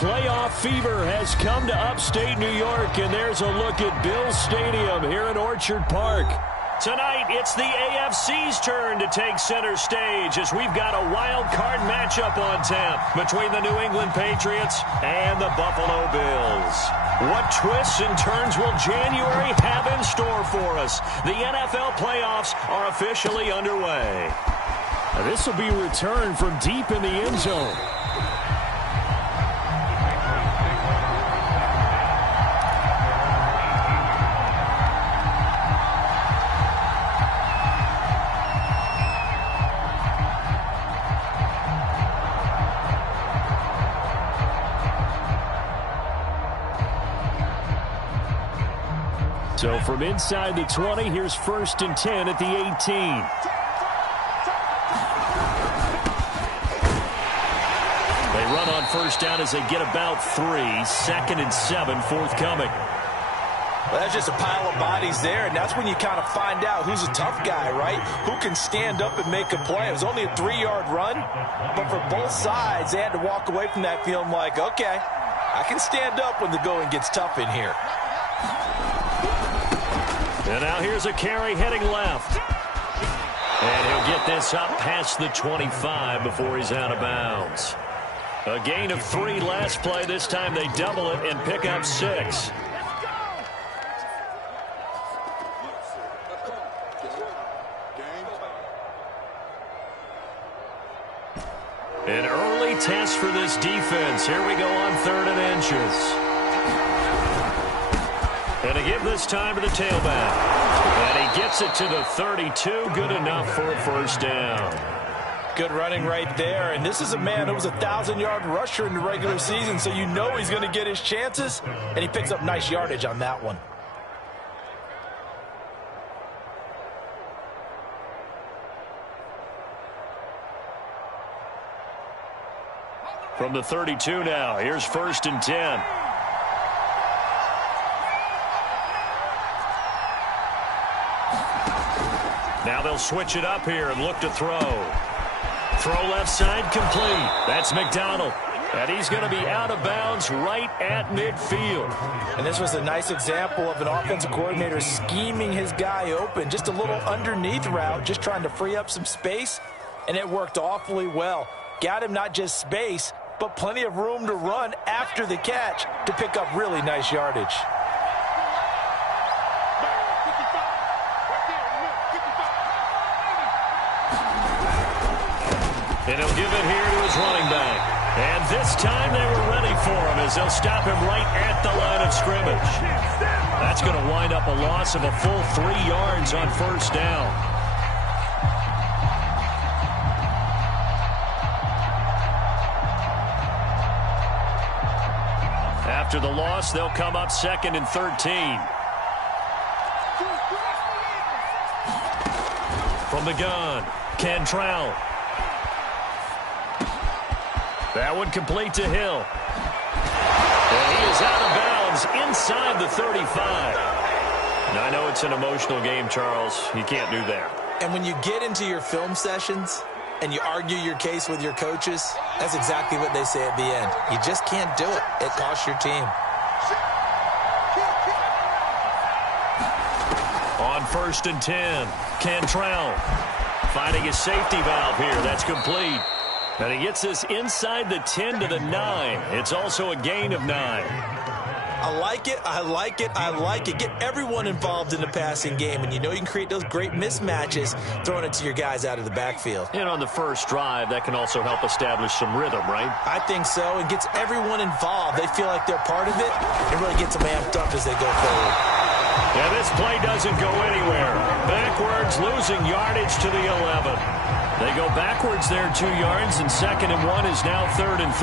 Playoff fever has come to upstate New York, and there's a look at Bills Stadium here in Orchard Park. Tonight, it's the AFC's turn to take center stage as we've got a wild card matchup on tap between the New England Patriots and the Buffalo Bills. What twists and turns will January have in store for us? The NFL playoffs are officially underway. This will be a return from deep in the end zone. So from inside the 20, here's 1st and 10 at the 18. They run on first down as they get about 3. 2nd and 7 forthcoming. Well, that's just a pile of bodies there, and that's when you kind of find out who's a tough guy, right? Who can stand up and make a play. It was only a 3-yard run, but for both sides, they had to walk away from that feeling like, okay, I can stand up when the going gets tough in here. And now here's a carry heading left. And he'll get this up past the 25 before he's out of bounds. A gain of 3 last play. This time they double it and pick up 6. An early test for this defense. Here we go on 3rd and inches. And to give this time to the tailback. And he gets it to the 32. Good enough for a first down. Good running right there. And this is a man who was a 1,000-yard rusher in the regular season, so you know he's going to get his chances. And he picks up nice yardage on that one. From the 32 now, here's 1st and 10. Now they'll switch it up here and look to throw. Throw left side complete. That's McDonald. And he's going to be out of bounds right at midfield. And this was a nice example of an offensive coordinator scheming his guy open. Just a little underneath route, just trying to free up some space. And it worked awfully well. Got him not just space, but plenty of room to run after the catch to pick up really nice yardage. And he'll give it here to his running back. And this time they were ready for him as they'll stop him right at the line of scrimmage. That's going to wind up a loss of a full 3 yards on first down. After the loss, they'll come up 2nd and 13. From the gun, Cantrell. That one complete to Hill. And he is out of bounds inside the 35. Now, I know it's an emotional game, Charles. You can't do that. And when you get into your film sessions and you argue your case with your coaches, that's exactly what they say at the end. You just can't do it. It costs your team. On 1st and 10, Cantrell finding his safety valve here. That's complete. And he gets this inside the 10 to the 9. It's also a gain of 9. I like it. I like it. I like it. Get everyone involved in the passing game. And you know you can create those great mismatches throwing it to your guys out of the backfield. And on the first drive, that can also help establish some rhythm, right? I think so. It gets everyone involved. They feel like they're part of it. It really gets them amped up as they go forward. Yeah, this play doesn't go anywhere. Backwards, losing yardage to the 11. They go backwards there 2 yards, and 2nd and 1 is now 3rd and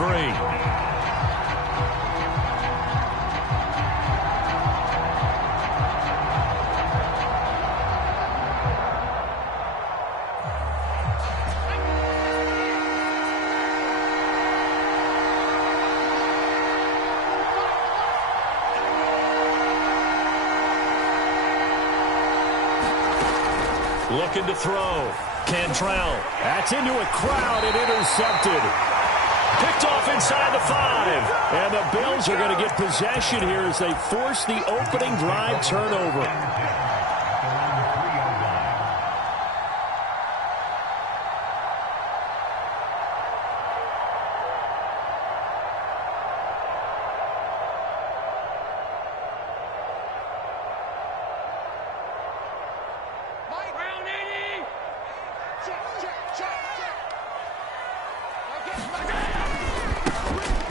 3. Looking to throw. Cantrell. That's into a crowd and intercepted. Picked off inside the 5. And the Bills are going to get possession here as they force the opening drive turnover.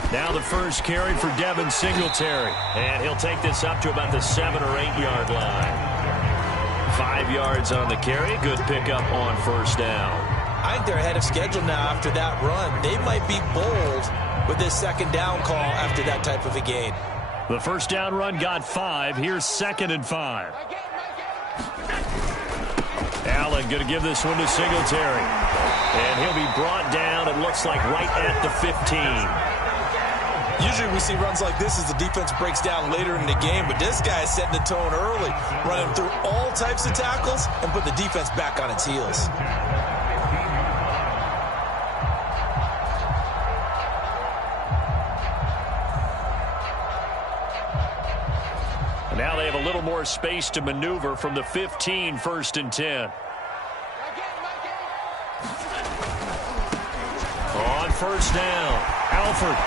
Now the first carry for Devin Singletary. And he'll take this up to about the 7 or 8 yard line. 5 yards on the carry. Good pickup on first down. I think they're ahead of schedule now after that run. They might be bold with this second down call after that type of a gain. The first down run got 5. Here's 2nd and 5. Allen going to give this one to Singletary. And he'll be brought down, it looks like, right at the 15. Usually we see runs like this as the defense breaks down later in the game, but this guy is setting the tone early, running through all types of tackles and put the defense back on its heels. And now they have a little more space to maneuver from the 15, 1st and 10. On first down, Alford.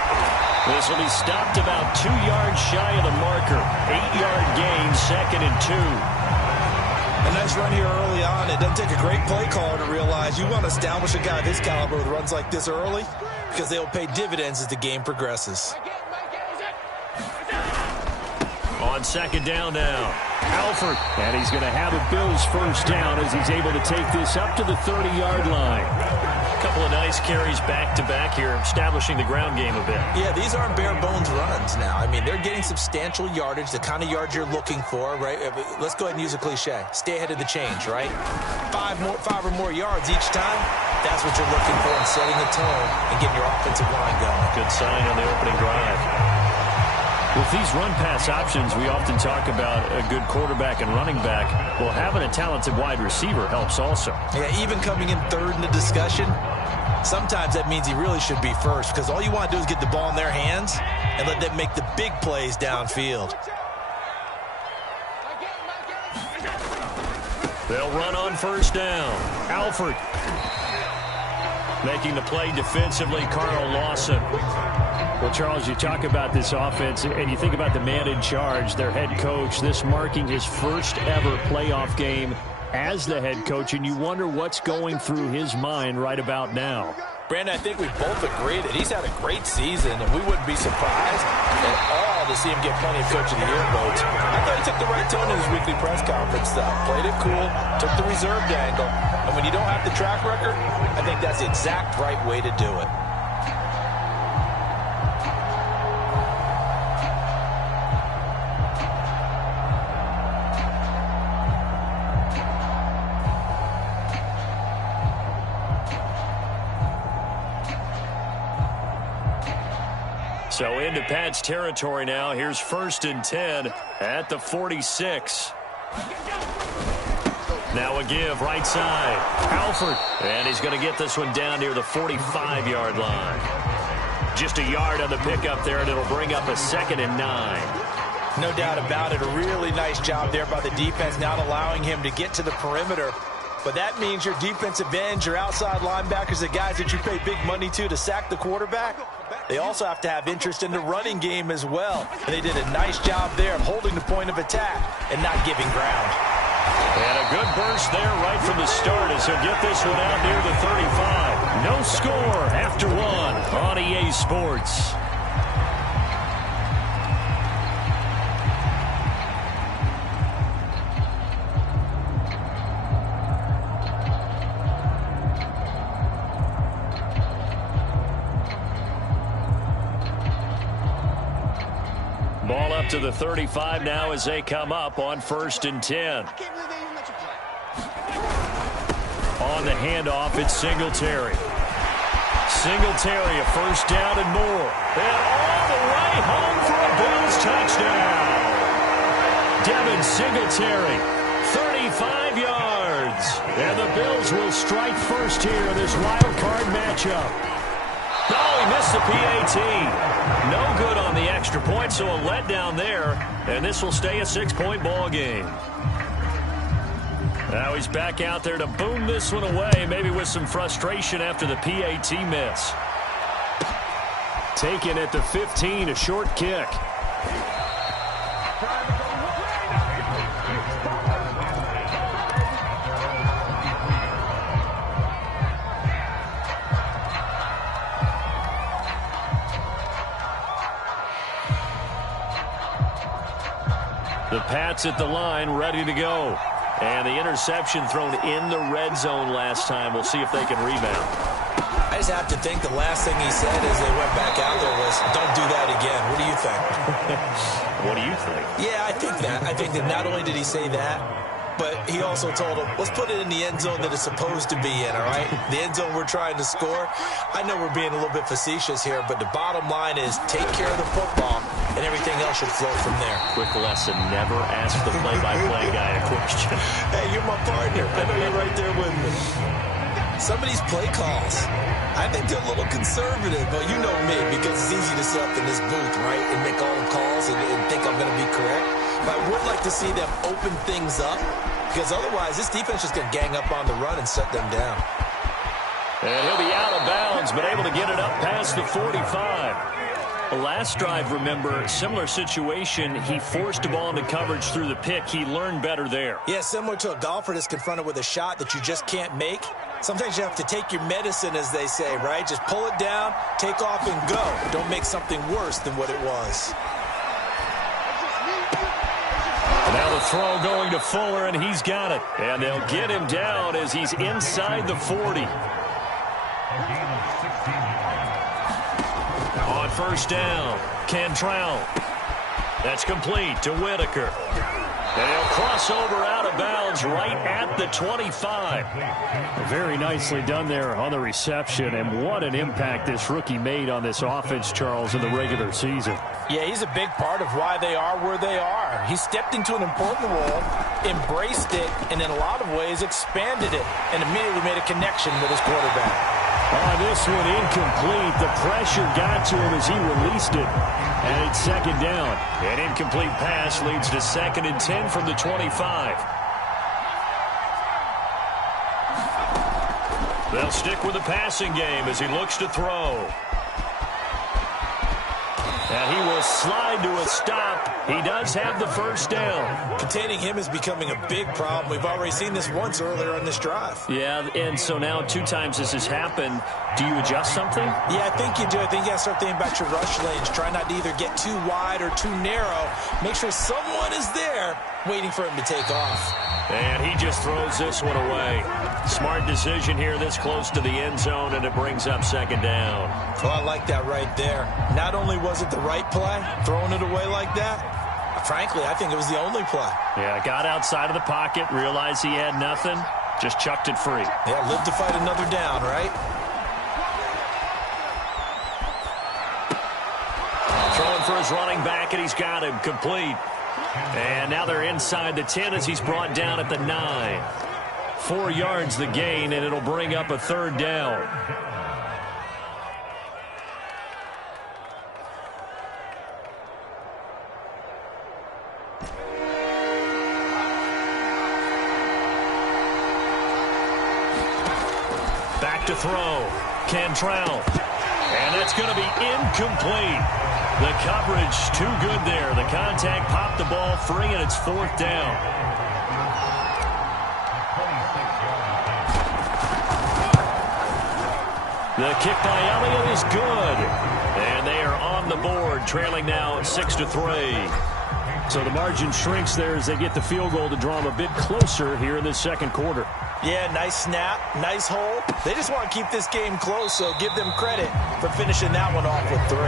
This will be stopped about 2 yards shy of the marker. 8-yard gain, 2nd and 2. A nice run here early on. It doesn't take a great play caller to realize you want to establish a guy this caliber with runs like this early because they'll pay dividends as the game progresses. On 2nd down now, Alford. And he's going to have a Bills first down as he's able to take this up to the 30-yard line. A couple of nice carries back-to-back here, establishing the ground game a bit. Yeah, these aren't bare-bones runs now. I mean, they're getting substantial yardage, the kind of yards you're looking for, right? Let's go ahead and use a cliche. Stay ahead of the change, right? 5 or more yards each time, that's what you're looking for in setting the tone and getting your offensive line going. Good sign on the opening drive. With these run-pass options, we often talk about a good quarterback and running back. Well, having a talented wide receiver helps also. Yeah, even coming in third in the discussion, sometimes that means he really should be first because all you want to do is get the ball in their hands and let them make the big plays downfield. They'll run on first down. Alford making the play defensively, Carl Lawson. Well, Charles, you talk about this offense, and you think about the man in charge, their head coach, this marking his first ever playoff game as the head coach, and you wonder what's going through his mind right about now. Brandon, I think we both agree that he's had a great season, and we wouldn't be surprised at all to see him get plenty of Coach of the Year votes. I thought he took the right tone in his weekly press conference, though. Played it cool, took the reserved angle, and when you don't have the track record, I think that's the exact right way to do it. So into Pat's territory now. Here's 1st and 10 at the 46. Now a give right side. Alford. And he's going to get this one down near the 45-yard line. Just a yard on the pickup there, and it'll bring up a 2nd and 9. No doubt about it. A really nice job there by the defense, not allowing him to get to the perimeter. But that means your defensive ends, your outside linebackers, the guys that you pay big money to sack the quarterback, they also have to have interest in the running game as well. And they did a nice job there of holding the point of attack and not giving ground. And a good burst there right from the start as he'll get this one out near the 35. No score after 1 on EA Sports. Ball up to the 35 now as they come up on 1st and 10. On the handoff, it's Singletary. Singletary, a first down and more. And all the way home for a Bills touchdown. Devin Singletary, 35 yards. And the Bills will strike first here in this wild card matchup. Oh, he missed the PAT. No good on the extra point, so a letdown there. And this will stay a 6-point ball game. Now he's back out there to boom this one away, maybe with some frustration after the PAT miss. Taken at the 15, a short kick. The Pats at the line, ready to go. And the interception thrown in the red zone last time. We'll see if they can rebound. I just have to think the last thing he said as they went back out there was, don't do that again. What do you think? What do you think? Yeah, I think that. I think that not only did he say that, but he also told him, let's put it in the end zone that it's supposed to be in, all right? The end zone we're trying to score. I know we're being a little bit facetious here, but the bottom line is take care of the football, and everything else should flow from there. Quick lesson, never ask the play-by-play guy a question. Hey, you're my partner. I know you're right there with me. Some of these play calls, I think they're a little conservative, but you know me, because it's easy to sit up in this booth, right, and make all the calls and think I'm going to be correct. But I would like to see them open things up, because otherwise this defense is going to gang up on the run and shut them down. And he'll be out of bounds, but able to get it up past the 45. The last drive, remember, similar situation. He forced a ball into coverage through the pick. He learned better there. Yeah, similar to a golfer that's confronted with a shot that you just can't make. Sometimes you have to take your medicine, as they say, right? Just pull it down, take off, and go. Don't make something worse than what it was. Now the throw going to Fuller, and he's got it. And they'll get him down as he's inside the 40. On first down, Cantrell. That's complete to Whitaker. And he'll cross over out of bounds right at the 25. Very nicely done there on the reception, and what an impact this rookie made on this offense, Charles, in the regular season. Yeah, he's a big part of why they are where they are. He stepped into an important role, embraced it, and in a lot of ways expanded it, and immediately made a connection with his quarterback. This one incomplete. The pressure got to him as he released it. And it's second down. An incomplete pass leads to 2nd and 10 from the 25. They'll stick with the passing game as he looks to throw. And he will slide to a stop. He does have the first down. Containing him is becoming a big problem. We've already seen this once earlier on this drive. Yeah, and so now 2 times this has happened. Do you adjust something? Yeah, I think you do. I think you got to start thinking about your rush lanes. Try not to either get too wide or too narrow. Make sure someone is there waiting for him to take off. And he just throws this one away. Smart decision here this close to the end zone, and it brings up second down. Oh, I like that right there. Not only was it the right play, throwing it away like that, frankly, I think it was the only play. Yeah, got outside of the pocket, realized he had nothing, just chucked it free. Yeah, live to fight another down, right? Throwing for his running back, and he's got him complete. And now they're inside the 10 as he's brought down at the 9. 4 yards the gain, and it'll bring up a third down. Back to throw. Cantrell. And that's going to be incomplete. The coverage too good there. The contact popped the ball free, and it's 4th down. The kick by Elliott is good. And they are on the board, trailing now 6-3. So the margin shrinks there as they get the field goal to draw them a bit closer here in the second quarter. Yeah, nice snap, nice hold. They just want to keep this game close, so give them credit for finishing that one off with 3.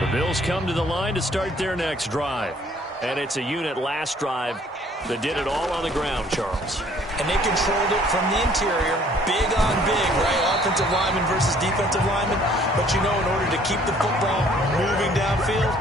The Bills come to the line to start their next drive. And it's a unit last drive that did it all on the ground, Charles. And they controlled it from the interior. Big on big, right? offensive lineman versus defensive lineman. But you know, in order to keep the football moving downfield,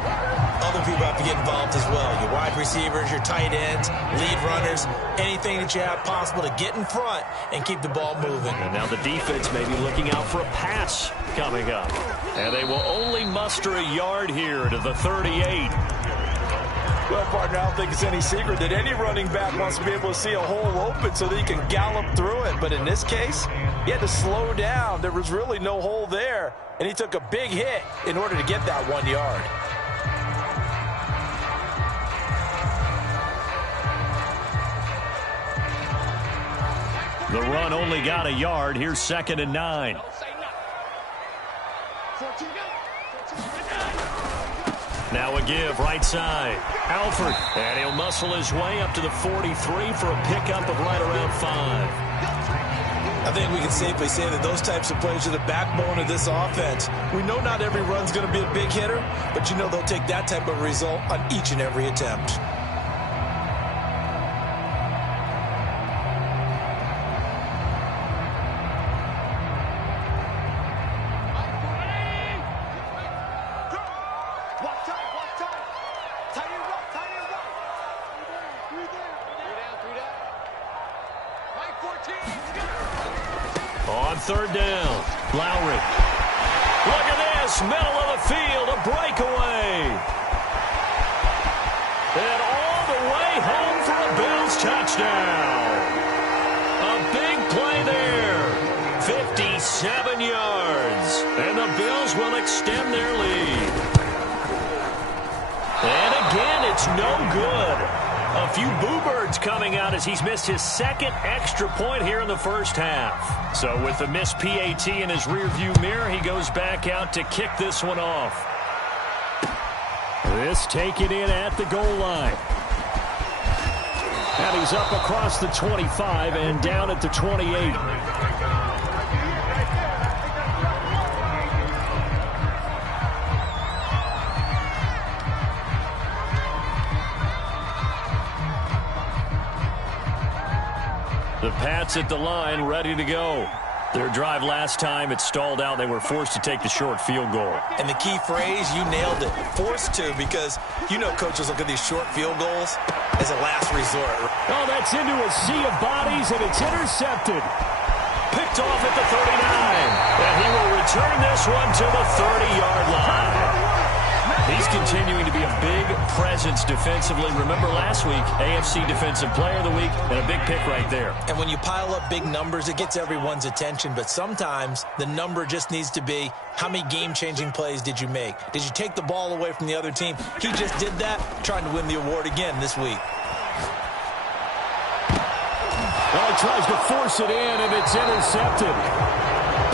other people have to get involved as well. Your wide receivers, your tight ends, lead runners, anything that you have possible to get in front and keep the ball moving. And now the defense may be looking out for a pass coming up. And they will only muster a yard here to the 38. Well, partner, I don't think it's any secret that any running back wants to be able to see a hole open so that he can gallop through it. But in this case, he had to slow down. There was really no hole there, and he took a big hit in order to get that 1 yard. The run only got a yard. Here's 2nd and 9. Now a give, right side. Alford, and he'll muscle his way up to the 43 for a pickup of right around 5. I think we can safely say that those types of plays are the backbone of this offense. We know not every run's going to be a big hitter, but you know they'll take that type of result on each and every attempt. On 3rd down, Lowry. Look at this, middle of the field, a breakaway. And all the way home for a Bills touchdown. A big play there. 57 yards. And the Bills will extend their lead. And again, it's no good. A few boo birds coming out as he's missed his 2nd extra point here in the first half. So with the missed PAT in his rearview mirror, he goes back out to kick this one off. This taken in at the goal line. And he's up across the 25 and down at the 28. The Pats at the line, ready to go. Their drive last time, it stalled out. They were forced to take the short field goal. And the key phrase, you nailed it. Forced to, because you know coaches look at these short field goals as a last resort. Oh, that's into a sea of bodies, and it's intercepted. Picked off at the 39. And he will return this one to the 30-yard line. He's continuing to be a big presence defensively. Remember last week, AFC Defensive Player of the Week, and a big pick right there. And when you pile up big numbers, it gets everyone's attention. But sometimes the number just needs to be, how many game-changing plays did you make? Did you take the ball away from the other team? He just did that, trying to win the award again this week. Well, he tries to force it in, and it's intercepted.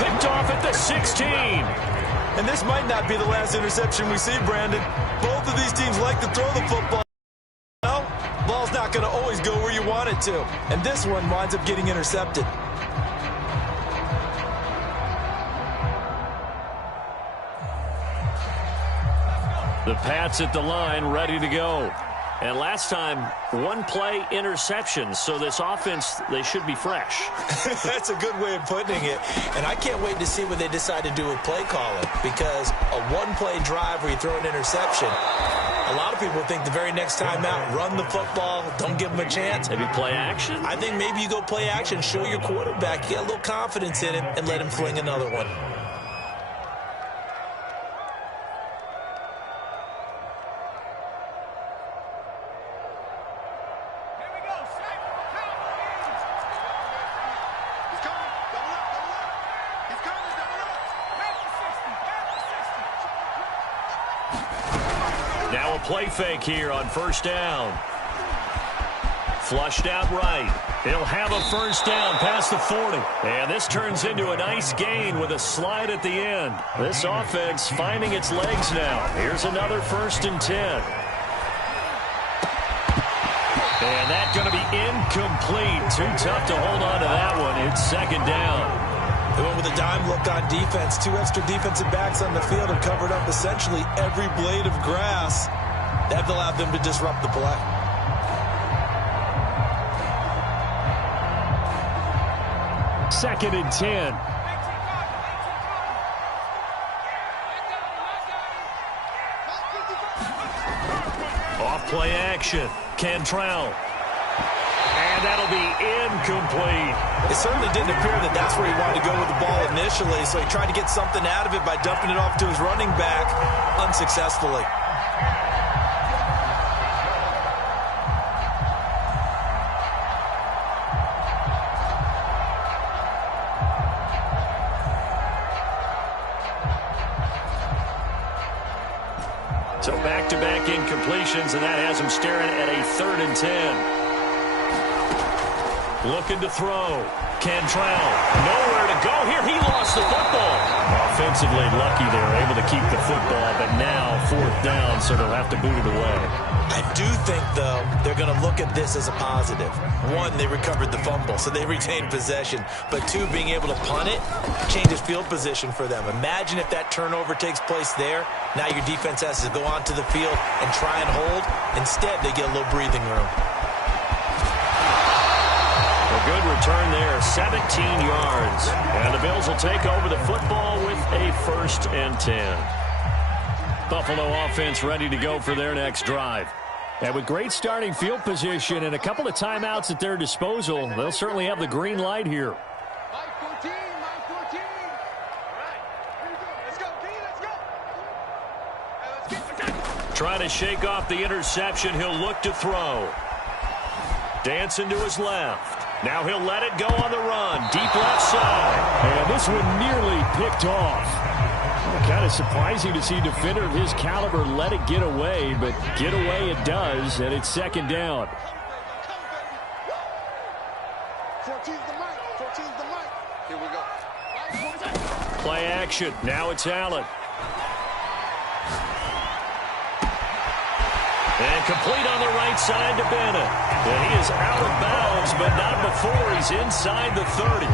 Picked off at the 16. And this might not be the last interception we see, Brandon. Both of these teams like to throw the football. Well, ball's not going to always go where you want it to. And this one winds up getting intercepted. The Pats at the line, ready to go. And last time, one play interception. So this offense, they should be fresh. That's a good way of putting it. And I can't wait to see what they decide to do with play calling. Because a one-play drive where you throw an interception, a lot of people think the very next time out, run the football, don't give them a chance. Maybe play action? I think maybe you go play action, show your quarterback, get a little confidence in him, and let him fling another one. Now a play fake here on 1st down. Flushed out right. He'll have a 1st down past the 40. And this turns into a nice gain with a slide at the end. This offense finding its legs now. Here's another 1st and 10. And that's going to be incomplete. Too tough to hold on to that one. It's 2nd down. They went with a dime look on defense. 2 extra defensive backs on the field and covered up essentially every blade of grass. That allowed them to disrupt the play. Second and 10. Play action. Cantrell. And that'll be incomplete. It certainly didn't appear that that's where he wanted to go with the ball initially, so he tried to get something out of it by dumping it off to his running back unsuccessfully. So back-to-back incompletions, and that has him staring at a 3rd and 10. Looking to throw. Cantrell. Nowhere to go here. He lost the football. Offensively lucky they were able to keep the football, but now 4th down, so they'll have to boot it away. I do think, though, they're going to look at this as a positive. 1, they recovered the fumble, so they retained possession. But 2, being able to punt it changes field position for them. Imagine if that turnover takes place there. Now your defense has to go onto the field and try and hold. Instead, they get a little breathing room. A good return there, 17 yards. And the Bills will take over the football with a 1st and 10. Buffalo offense ready to go for their next drive. And with great starting field position and a couple of timeouts at their disposal, they'll certainly have the green light here. Trying to shake off the interception. He'll look to throw. Dancing to his left. Now he'll let it go on the run. Deep left side. And this one nearly picked off. Kind of surprising to see a defender of his caliber let it get away, but get away it does, and it's 2nd down. 14's the mic. 14's the mic. Here we go. Play action. Now it's Allen. And complete on the right side to Bennett. And he is out of bounds, but not before he's inside the 30.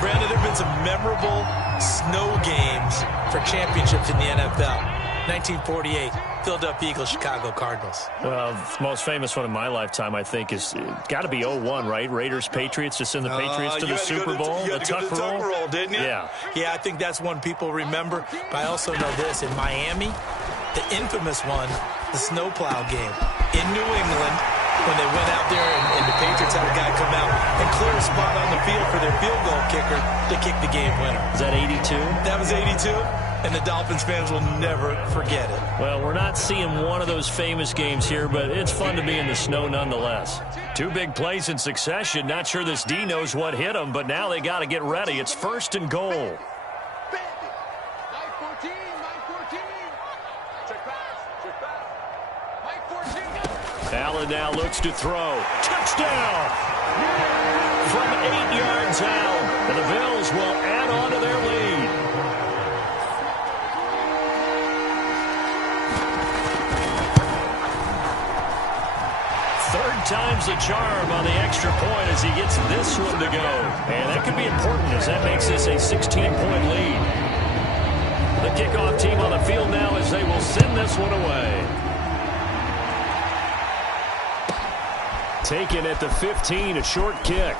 Brandon, there have been some memorable snow games for championships in the NFL. 1948, Philadelphia Eagles, Chicago Cardinals. Well, the most famous one in my lifetime, I think, is got to be 01, right? Raiders, Patriots, to send the Patriots to the Super Bowl. You had to go to the tuck roll, didn't you? Yeah. Yeah, I think that's one people remember. But I also know this. In Miami, the infamous one, the snowplow game. In New England, when they went out there and the Patriots had a guy come out and clear a spot on the field for their field goal kicker to kick the game winner. Is that 82? That was 82, and the Dolphins fans will never forget it. Well, we're not seeing one of those famous games here, but it's fun to be in the snow nonetheless. 2 big plays in succession. Not sure this D knows what hit him, but now they got to get ready. It's 1st and goal. Allen now looks to throw. Touchdown! From 8 yards out. And the Bills will add on to their lead. Third time's the charm on the extra point as he gets this one to go. And that could be important as that makes this a 16-point lead. The kickoff team on the field now as they will send this one away. Taken at the 15, a short kick.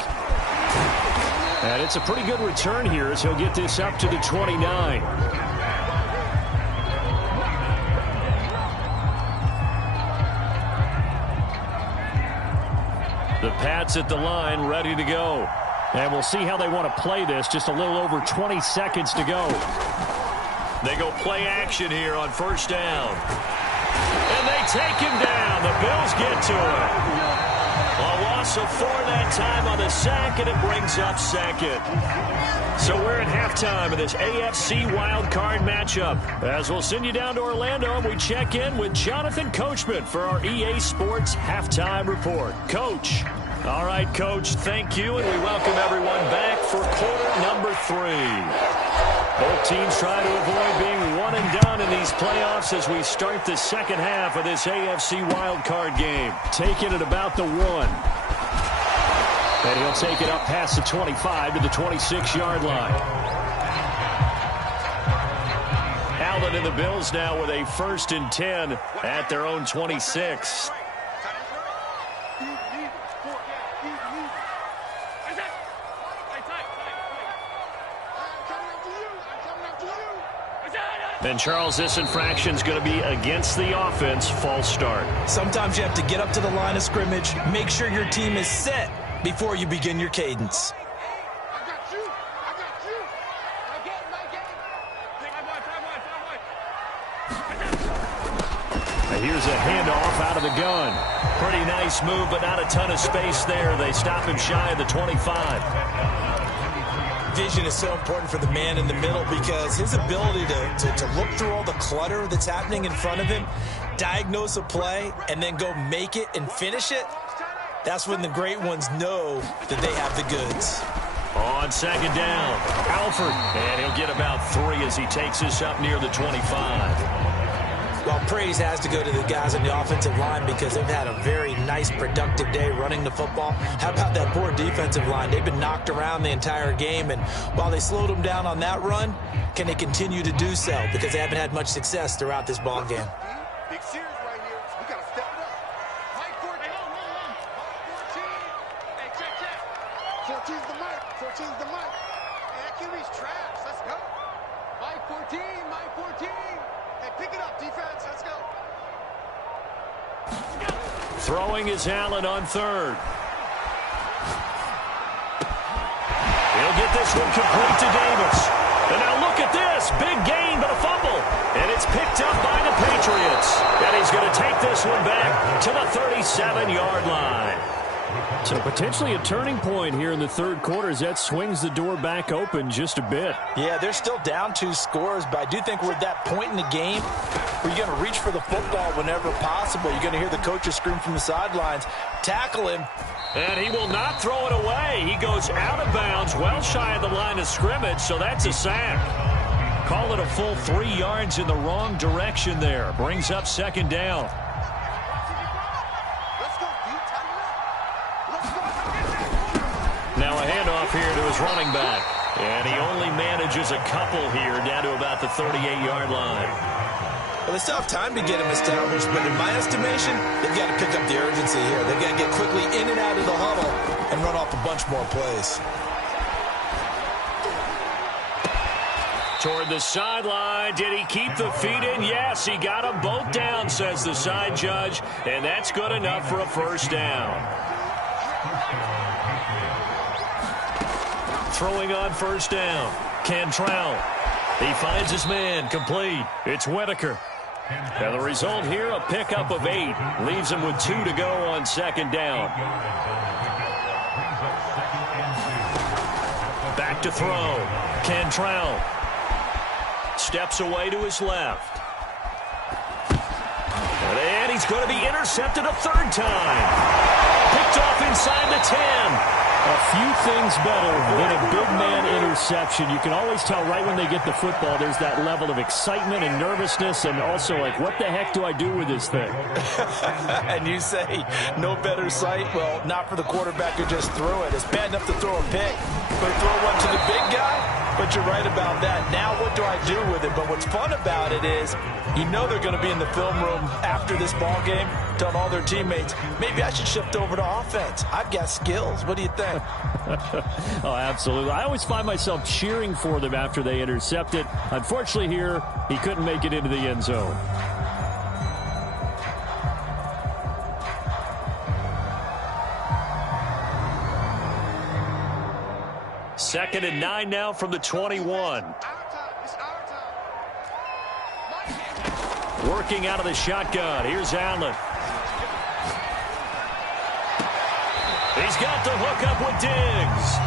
And it's a pretty good return here as he'll get this up to the 29. The Pats at the line, ready to go. And we'll see how they want to play this. Just a little over 20 seconds to go. They go play action here on 1st down. And they take him down. The Bills get to it. A loss of 4 that time on the sack, and it brings up 2nd. So we're at halftime of this AFC wild card matchup. As we'll send you down to Orlando, and we check in with Jonathan Coachman for our EA Sports Halftime Report. Coach. All right, Coach, thank you, and we welcome everyone back for quarter number 3. Both teams try to avoid being one and done in these playoffs as we start the 2nd half of this AFC wildcard game. Taking it about the 1. And he'll take it up past the 25 to the 26-yard line. Allen and the Bills now with a 1st and 10 at their own 26. And, Charles, this infraction is going to be against the offense, false start. Sometimes you have to get up to the line of scrimmage, make sure your team is set before you begin your cadence. I got you. I got you. My game, my game. Here's a handoff out of the gun. Pretty nice move, but not a ton of space there. They stop him shy of the 25. Vision is so important for the man in the middle because his ability to look through all the clutter that's happening in front of him, diagnose a play, and then go make it and finish it, that's when the great ones know that they have the goods. On second down, Alford, and he'll get about 3 as he takes this up near the 25. Well, praise has to go to the guys on the offensive line because they've had a very nice, productive day running the football. How about that poor defensive line? They've been knocked around the entire game, and while they slowed them down on that run, can they continue to do so? Because they haven't had much success throughout this ball game. Big series right here. We got to step it up. Mike 14. Mike 14. Hey, check. 14's the mic. 14's the mic. Hey, that QB's trash. Let's go. Mike 14. Mike 14. Hey, pick it up, defense. Let's go. Throwing is Allen on third. He'll get this one complete to Davis. And now look at this. Big gain, but a fumble. And it's picked up by the Patriots. And he's going to take this one back to the 37-yard line. So potentially a turning point here in the third quarter as that swings the door back open just a bit. Yeah, they're still down 2 scores, but I do think we're at that point in the game where you're going to reach for the football whenever possible. You're going to hear the coaches scream from the sidelines, tackle him. And he will not throw it away. He goes out of bounds, well shy of the line of scrimmage, so that's a sack. Call it a full 3 yards in the wrong direction there. Brings up second down. Now a handoff here to his running back. And he only manages a couple here down to about the 38-yard line. Well, they still have time to get him established, but in my estimation, they've got to pick up the urgency here. They've got to get quickly in and out of the huddle and run off a bunch more plays. Toward the sideline. Did he keep the feet in? Yes, he got them both down, says the side judge. And that's good enough for a first down. Throwing on first down. Cantrell. He finds his man. Complete. It's Whitaker. And the result here, a pickup of 8. Leaves him with 2 to go on second down. Back to throw. Cantrell. Steps away to his left. And he's going to be intercepted a 3rd time. Picked off inside the 10. A few things better than a big man interception. You can always tell right when they get the football, there's that level of excitement and nervousness and also like, what the heck do I do with this thing? And you say, no better sight? Well, not for the quarterback who just threw it. It's bad enough to throw a pick, but throw one to the big guy? But you're right about that. Now what do I do with it? But what's fun about it is you know they're going to be in the film room after this ball game telling all their teammates, maybe I should shift over to offense. I've got skills. What do you think? Oh, absolutely. I always find myself cheering for them after they intercept it. Unfortunately here, he couldn't make it into the end zone. Second and 9 now from the 21. Working out of the shotgun. Here's Allen. He's got the hook up with Diggs.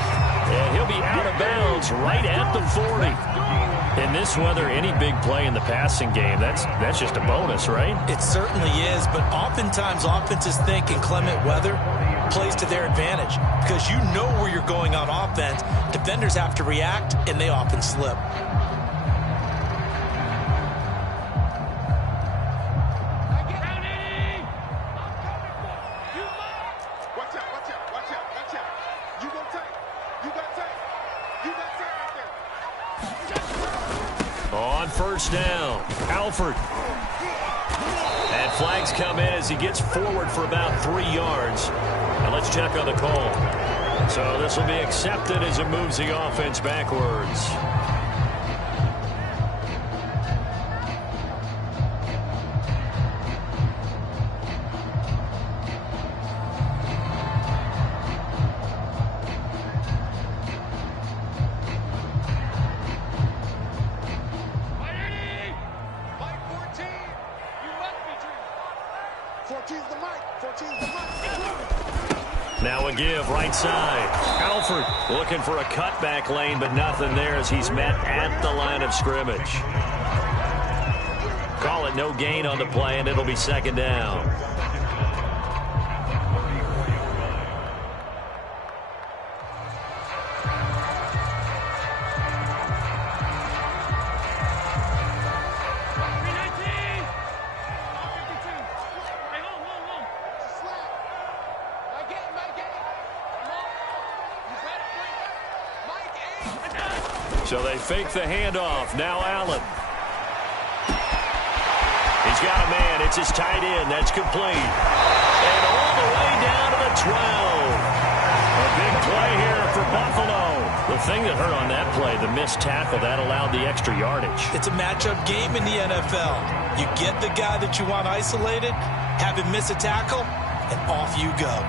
And he'll be out of bounds right at the 40. In this weather, any big play in the passing game, that's just a bonus, right? It certainly is, but oftentimes offenses think in clement weather plays to their advantage because you know where you're going on offense. Defenders have to react, and they often slip. On first down, Alford. And flags come in as he gets forward for about 3 yards. Now let's check on the call. So this will be accepted as it moves the offense backwards. a give right side. Alford looking for a cutback lane, but nothing there as he's met at the line of scrimmage. Call it no gain on the play, and it'll be second down. So they fake the handoff. Now Allen. He's got a man. It's his tight end. That's complete. And all the way down to the 12. A big play here for Buffalo. The thing that hurt on that play, the missed tackle, that allowed the extra yardage. It's a matchup game in the NFL. You get the guy that you want isolated, have him miss a tackle, and off you go.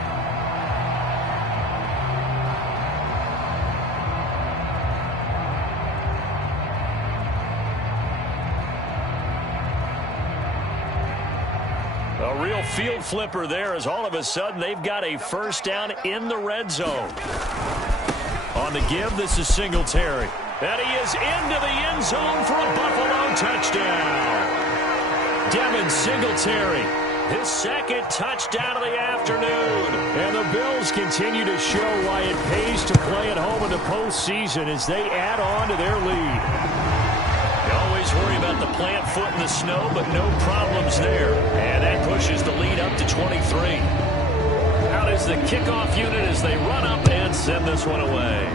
A real field flipper there as all of a sudden they've got a first down in the red zone. On the give, this is Singletary. And he is into the end zone for a Buffalo touchdown. Devin Singletary, his second touchdown of the afternoon. And the Bills continue to show why it pays to play at home in the postseason as they add on to their lead. You always worry about the plant foot in the snow, but no problems there. And that pushes the lead up to 23. Out is the kickoff unit as they run up and send this one away.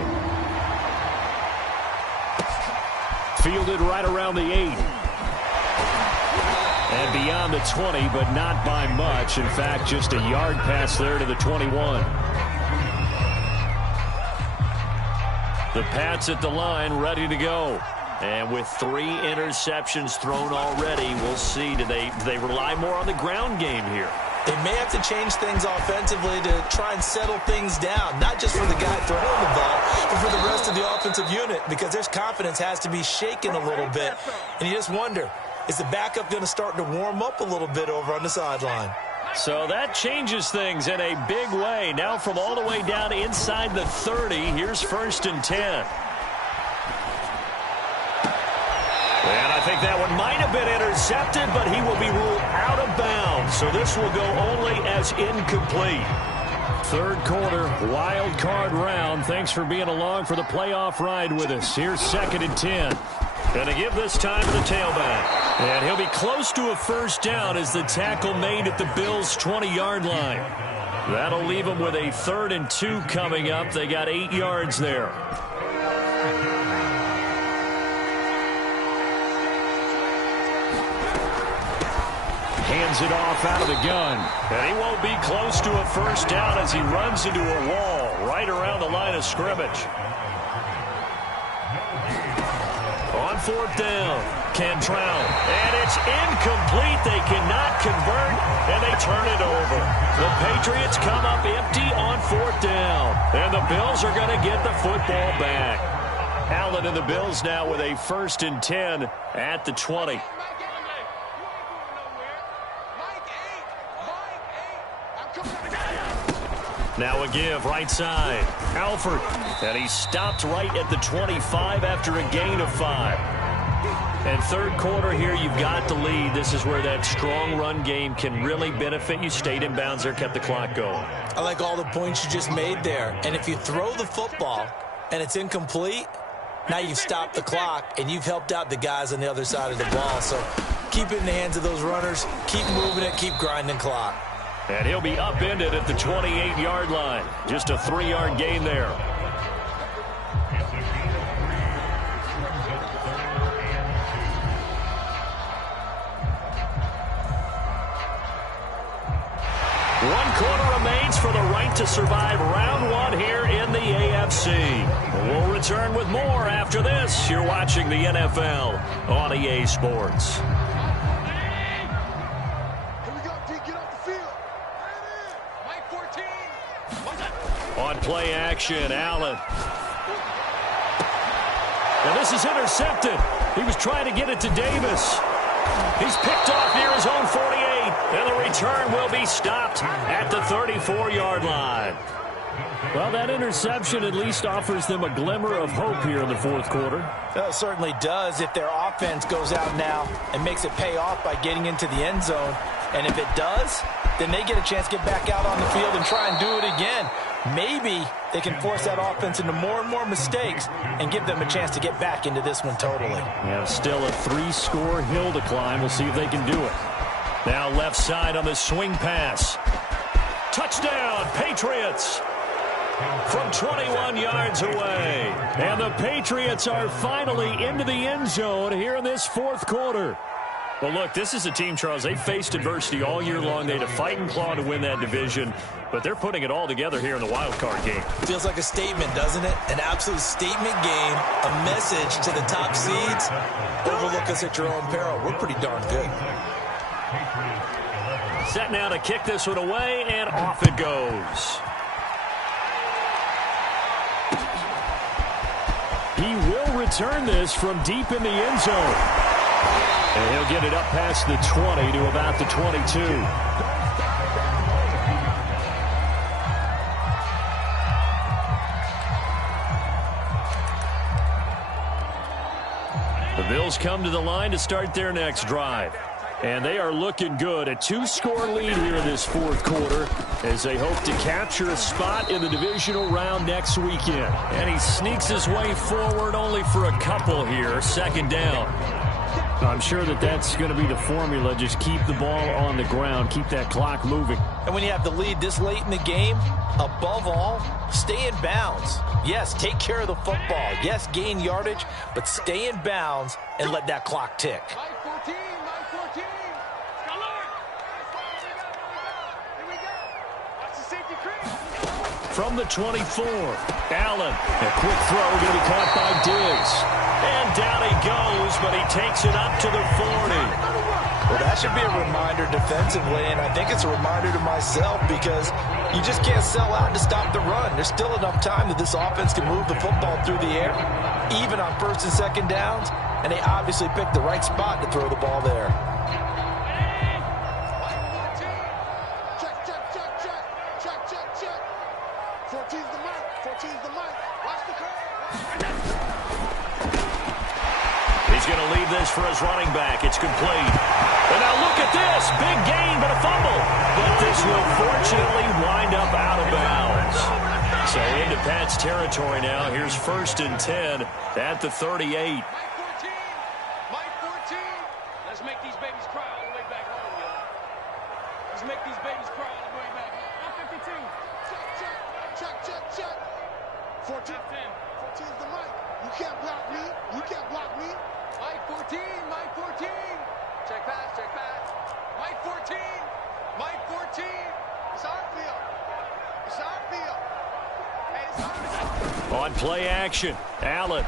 Fielded right around the 8. And beyond the 20, but not by much. In fact, just a yard pass there to the 21. The Pats at the line, ready to go. And with 3 interceptions thrown already, we'll see. Do they rely more on the ground game here? They may have to change things offensively to try and settle things down, not just for the guy throwing the ball, but for the rest of the offensive unit, because their confidence has to be shaken a little bit. And you just wonder, is the backup going to start to warm up a little bit over on the sideline? So that changes things in a big way. Now from all the way down inside the 30, here's 1st and 10. And I think that one might have been intercepted, but he will be ruled out of bounds. So this will go only as incomplete. Third quarter, wild card round. Thanks for being along for the playoff ride with us. Here's 2nd and 10. Going to give this time to the tailback. And he'll be close to a first down as the tackle made at the Bills' 20-yard line. That'll leave them with a 3rd and 2 coming up. They got 8 yards there. Hands it off out of the gun. And he won't be close to a first down as he runs into a wall right around the line of scrimmage. On 4th down, Cantrell. And it's incomplete. They cannot convert, and they turn it over. The Patriots come up empty on 4th down. And the Bills are going to get the football back. Allen and the Bills now with a 1st and 10 at the 20. Now a give right side. Alford. And he stopped right at the 25 after a gain of 5. And third quarter here, you've got the lead. This is where that strong run game can really benefit you. Stayed in bounds there, kept the clock going. I like all the points you just made there. And if you throw the football and it's incomplete, now you've stopped the clock and you've helped out the guys on the other side of the ball. So keep it in the hands of those runners. Keep moving it. Keep grinding clock. And he'll be upended at the 28-yard line. Just a 3-yard gain there. One quarter remains for the right to survive round 1 here in the AFC. We'll return with more after this. You're watching the NFL on EA Sports. On play action, Allen. Now this is intercepted. He was trying to get it to Davis. He's picked off near his own 48. And the return will be stopped at the 34-yard line. Well, that interception at least offers them a glimmer of hope here in the fourth quarter. Well, it certainly does if their offense goes out now and makes it pay off by getting into the end zone. And if it does, then they get a chance to get back out on the field and try and do it again. Maybe they can force that offense into more and more mistakes and give them a chance to get back into this one totally. Yeah, still a 3-score hill to climb. We'll see if they can do it. Now left side on the swing pass. Touchdown, Patriots! From 21 yards away. And the Patriots are finally into the end zone here in this fourth quarter. Well, look, this is a team, Charles, they faced adversity all year long. They had to fight and claw to win that division, but they're putting it all together here in the wild card game. Feels like a statement, doesn't it? An absolute statement game, a message to the top seeds. Overlook us at your own peril. We're pretty darn good. Set now to kick this one away, and off it goes. He will return this from deep in the end zone. And he'll get it up past the 20 to about the 22. The Bills come to the line to start their next drive. And they are looking good. A 2-score lead here in this fourth quarter as they hope to capture a spot in the divisional round next weekend. And he sneaks his way forward only for a couple here. Second down. I'm sure that that's going to be the formula. Just keep the ball on the ground. Keep that clock moving. And when you have the lead this late in the game, above all, stay in bounds. Yes, take care of the football. Yes, gain yardage, but stay in bounds and let that clock tick. From the 24, Allen. A quick throw going to be caught by Diggs. And down he goes, but he takes it up to the 40. Well, that should be a reminder defensively, and I think it's a reminder to myself because you just can't sell out to stop the run. There's still enough time that this offense can move the football through the air, even on first and second downs, and they obviously picked the right spot to throw the ball there. He's going to leave this for his running back. It's complete. And now look at this. Big gain, but a fumble. But this will fortunately wind up out of bounds. So into Pat's territory now. Here's 1st and 10 at the 38. Mike 14. Let's make these babies cry all the way back home, yo. Let's make these babies cry all the way back home. I'm 52. Check. 14. 14 is the mic. You can't block me. You can't block me. Mike 14. Check pass. Mike 14. It's our field. Hey, it's our field. On play action, Allen.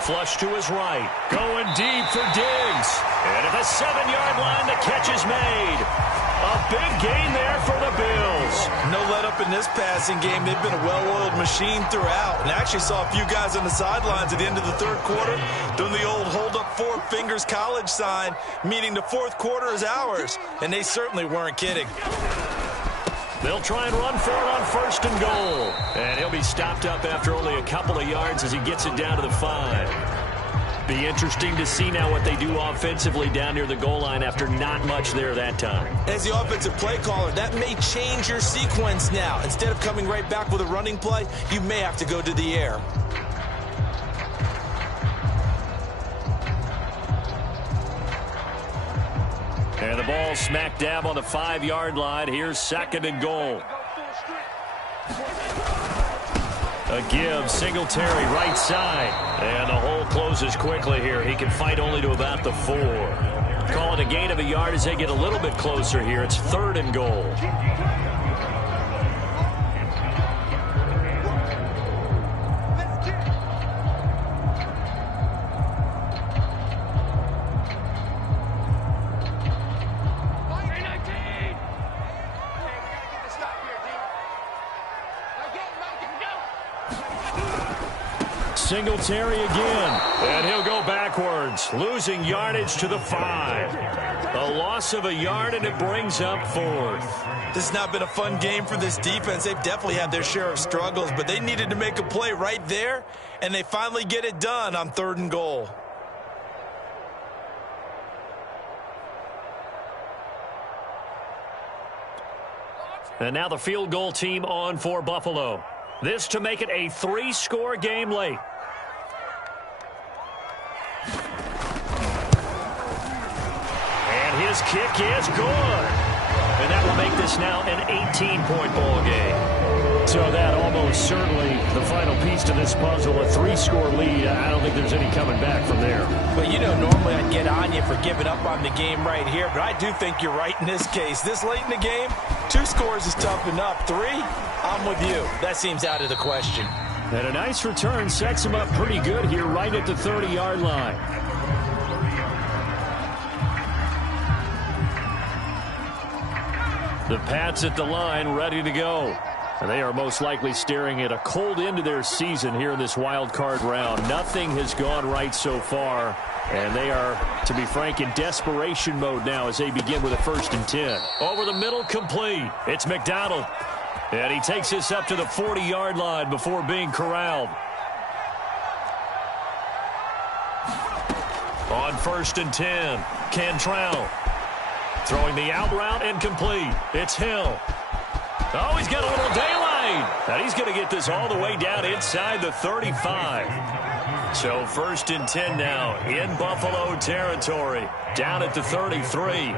Flush to his right. Going deep for Diggs. And at the 7-yard line, the catch is made. A big gain there for the Bills. No let up in this passing game. They've been a well-oiled machine throughout. And I actually saw a few guys on the sidelines at the end of the third quarter doing the old hold up 4 fingers college sign, meaning the fourth quarter is ours. And they certainly weren't kidding. They'll try and run for it on 1st and goal. And he'll be stopped up after only a couple of yards as he gets it down to the 5. Be interesting to see now what they do offensively down near the goal line after not much there that time. As the offensive play caller, that may change your sequence now. Instead of coming right back with a running play, you may have to go to the air. And the ball smack dab on the 5-yard line. Here's 2nd and goal. A give, Singletary, right side. And the hole closes quickly here. He can fight only to about the 4. Call it a gain of a yard as they get a little bit closer here. It's 3rd and goal. Singletary again, and he'll go backwards. Bills losing yardage to the 5. A loss of a yard, and it brings up 4th. This has not been a fun game for this defense. They've definitely had their share of struggles, but they needed to make a play right there, and they finally get it done on 3rd and goal. And now the field goal team on for Buffalo. This to make it a 3-score game late. And his kick is good. And that will make this now an 18-point ball game. So that almost certainly the final piece to this puzzle, a 3-score lead. I don't think there's any coming back from there. Well, you know, normally I'd get on you for giving up on the game right here, but I do think you're right in this case. This late in the game, 2 scores is tough enough. 3, I'm with you. That seems out of the question. And a nice return sets him up pretty good here right at the 30-yard line. The Pats at the line, ready to go. And they are most likely staring at a cold end to their season here in this wild card round. Nothing has gone right so far. And they are, to be frank, in desperation mode now as they begin with a 1st and 10. Over the middle, complete. It's McDonald. And he takes this up to the 40-yard line before being corralled. On 1st and 10, Cantrell. Throwing the out route and complete. It's Hill. Oh, he's got a little daylight. And he's going to get this all the way down inside the 35. So 1st and 10 now in Buffalo territory. Down at the 33.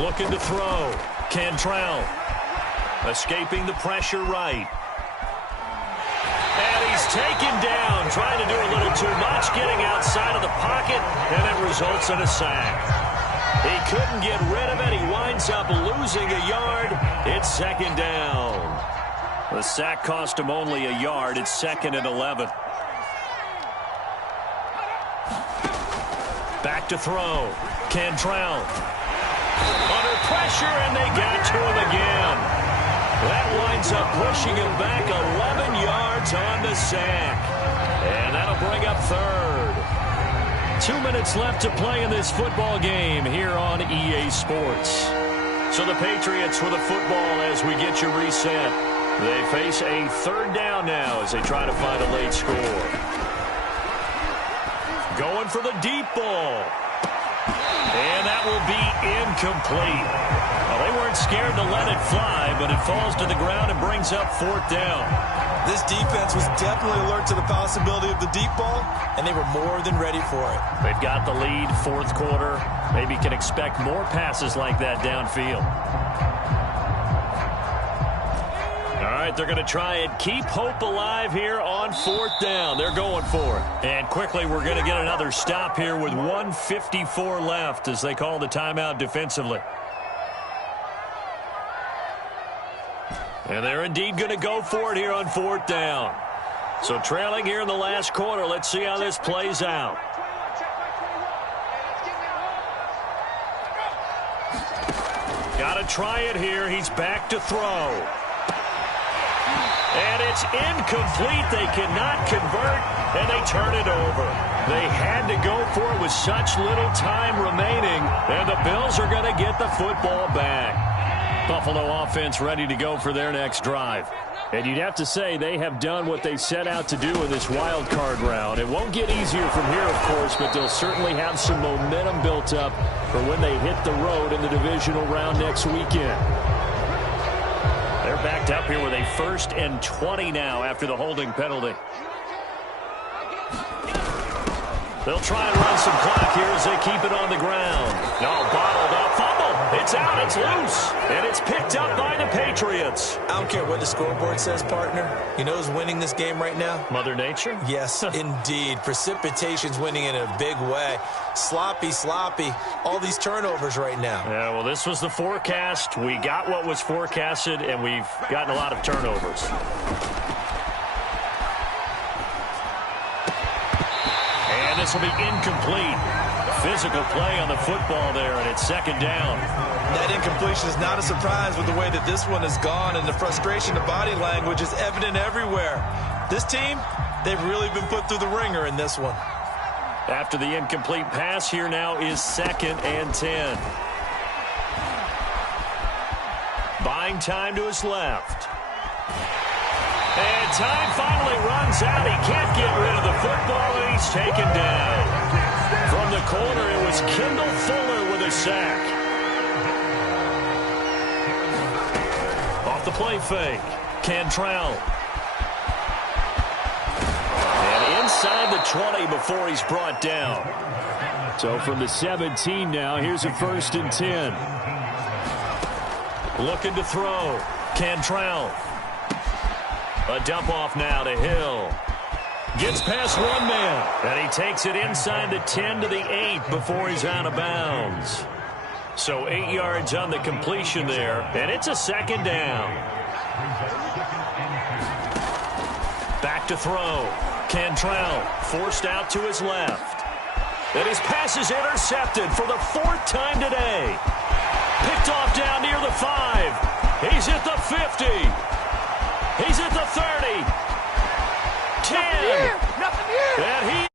Looking to throw. Cantrell. Escaping the pressure right. And he's taken down, trying to do a little too much, getting outside of the pocket, and it results in a sack. He couldn't get rid of it. He winds up losing a yard. It's 2nd down. The sack cost him only a yard. It's 2nd and 11. Back to throw. Cantrell. Under pressure, and they got to him again. That winds up pushing him back 11 yards on the sack. And that'll bring up 3rd. 2 minutes left to play in this football game here on EA Sports. So the Patriots with the football as we get you reset. They face a 3rd down now as they try to find a late score. Going for the deep ball. And that will be incomplete. Well, they weren't scared to let it fly, but it falls to the ground and brings up 4th down. This defense was definitely alert to the possibility of the deep ball, and they were more than ready for it. They've got the lead, 4th quarter. Maybe can expect more passes like that downfield. All right, they're going to try and keep hope alive here on 4th down. They're going for it. And quickly, we're going to get another stop here with 1:54 left as they call the timeout defensively. And they're indeed going to go for it here on 4th down. So trailing here in the last quarter. Let's see how this plays out. Got to try it here. He's back to throw. And it's incomplete. They cannot convert, and they turn it over. They had to go for it with such little time remaining, and the Bills are going to get the football back. Buffalo offense ready to go for their next drive. And you'd have to say they have done what they set out to do in this wild card round. It won't get easier from here, of course, but they'll certainly have some momentum built up for when they hit the road in the divisional round next weekend. They're backed up here with a 1st and 20 now after the holding penalty. They'll try and run some clock here as they keep it on the ground. No, bottled up, fumble. It's out, it's loose, and it's picked up by the Patriots. I don't care what the scoreboard says, partner. You know who's winning this game right now? Mother Nature? Yes, indeed. Precipitation's winning in a big way. Sloppy. All these turnovers right now. Yeah, well, this was the forecast. We got what was forecasted, and we've gotten a lot of turnovers. And this will be incomplete. Physical play on the football there, and it's 2nd down. That incompletion is not a surprise with the way that this one has gone, and the frustration of body language is evident everywhere. This team, they've really been put through the ringer in this one. After the incomplete pass, here now is 2nd and 10. Buying time to his left. And time finally runs out. He can't get rid of the football, and he's taken down. From the corner, it was Kendall Fuller with a sack. Off the play fake, Cantrell. And inside the 20 before he's brought down. So from the 17 now, here's a 1st and 10. Looking to throw, Cantrell. A dump off now to Hill. Gets past one man, and he takes it inside the 10 to the 8 before he's out of bounds. So 8 yards on the completion there, and it's a 2nd down. Back to throw. Cantrell forced out to his left. And his pass is intercepted for the 4th time today. Picked off down near the 5. He's at the 50. He's at the 30. 10. And he